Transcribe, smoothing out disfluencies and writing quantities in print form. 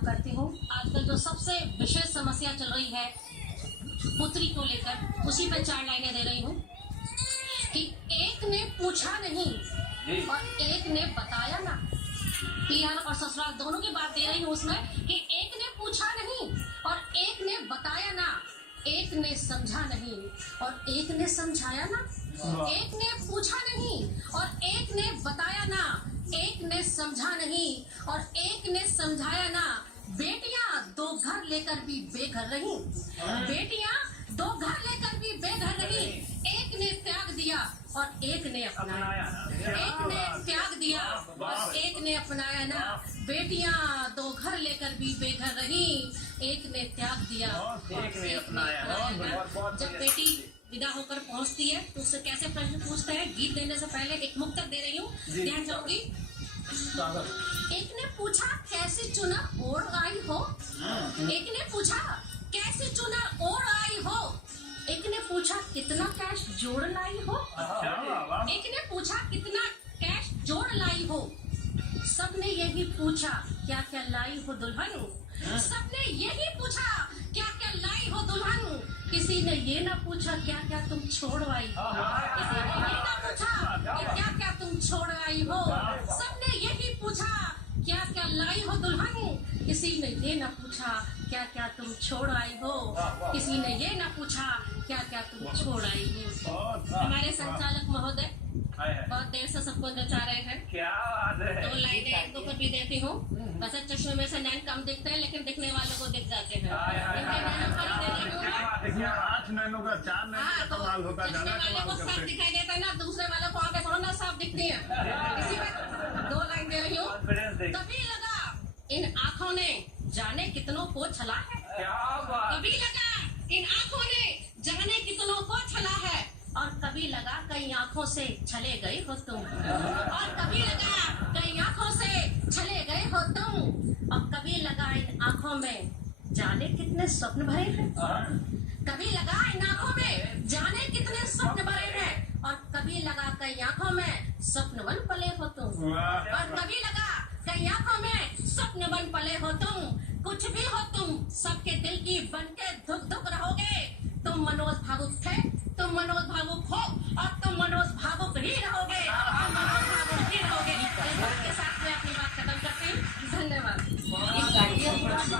बात करती हूँ। आजकल जो सबसे विशेष समस्या चल रही है पुत्री को लेकर, उसी पे 4 लाइनें दे रही हूँ कि एक ने पूछा नहीं और एक ने बताया ना। पियर और ससुराल दोनों की बात दे रही हूँ उसमें कि एक ने पूछा नहीं और एक ने बताया ना, एक ने समझा नहीं और एक ने समझाया ना, एक ने पूछा नहीं और एक ने बताया ना, एक ने समझा नहीं और एक ने समझाया ना। बेटियां 2 घर लेकर भी बेघर रही, बेटियां 2 घर लेकर भी बेघर रही। एक ने त्याग दिया और एक ने अपनाया, एक ने त्याग दिया और एक ने अपनाया ना। बेटियां 2 घर लेकर भी बेघर रही, एक ने त्याग दिया, एक ने अपनाया। जब बेटी विदा होकर पहुंचती है तो उससे कैसे प्रश्न पूछते हैं। गीत देने से पहले एक मुक्तक दे रही हूँ, ध्यान जाऊंगी। एक ने पूछा कैसे चुनर ओढ़ आई हो, एक ने पूछा कैसे चुनर ओढ़ आई हो, एक ने पूछा कितना कैश जोड़ लाई हो, एक ने पूछा कितना कैश जोड़ लाई हो। सबने यही पूछा क्या क्या लाई हो दुल्हन, सबने यही पूछा क्या क्या लाई हो दुल्हन। किसी ने ये ना पूछा क्या क्या तुम छोड़ आई, किसी ने ये ना पूछा कि क्या क्या तुम छोड़ आई हो। सबने यही पूछा क्या क्या लाई हो दुल्हन, किसी ने ये ना पूछा क्या क्या तुम छोड़ आई हो, किसी ने ये ना पूछा क्या क्या तुम छोड़ आई हो। हमारे संचालक महोदय बहुत देर से सबको नचा रहे हैं। क्या बात है। 2 लाइनें एक दो पर भी देती हूँ। वैसे चश्मे में से नैन कम दिखते हैं लेकिन दिखने वालों को दिख जाते हैं। 8 नैनों का 4 नैनों का कमाल होता है। चश्मे वाले को साफ दिखाई देता है ना, दूसरे वालों को आगे थोड़ा ना साफ दिखती है। इसी में 2 लाइन दे रही हूँ। कभी लगा इन आँखों ने जाने कितनों को छला है, कभी लगा इन आँखों ने जाने कितनों को छला है, और कभी लगा कई आंखों से छले गए हो तुम, और कभी लगा कई आंखों से छले गए हो तुम, और कभी लगा इन आंखों में जाने कितने स्वप्न भरे हैं, कभी लगा इन आंखों में जाने कितने स्वप्न भरे हैं, और कभी लगा कई आंखों में स्वप्नवन पले हो तुम, और कभी लगा कई आंखों में स्वप्नवन पले हो तुम। कुछ भी हो तुम सबके दिल की बन